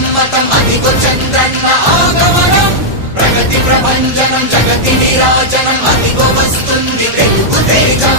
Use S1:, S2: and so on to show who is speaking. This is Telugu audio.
S1: సమ్మతం అదిగో చంద్రన్న ఆగమనం. ప్రగతి ప్రపంచనం జగతి నిరాజనం అదిగో వస్తుంది తెలుగు తేజం.